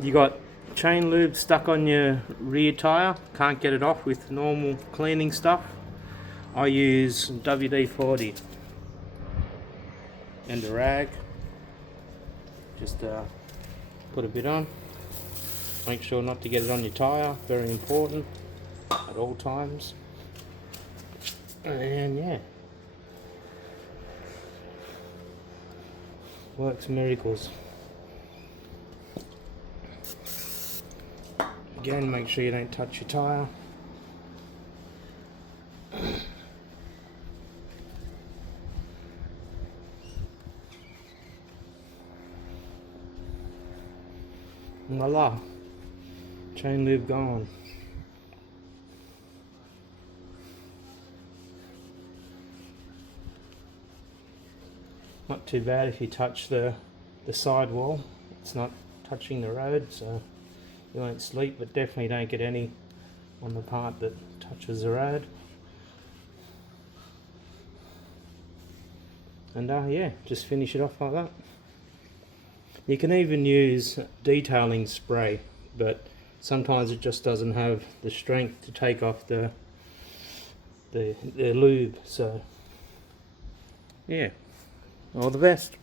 you got chain lube stuck on your rear tire, can't get it off with normal cleaning stuff, I use WD-40 and a rag. Just put a bit on. Make sure not to get it on your tire, very important at all times. And yeah, works miracles. Again, make sure you don't touch your tire. Voila, chain lube gone. Not too bad if you touch the side wall. It's not touching the road, so you won't sleep, but definitely don't get any on the part that touches the road. And yeah, just finish it off like that. You can even use detailing spray, but sometimes it just doesn't have the strength to take off the lube, so yeah, all the best.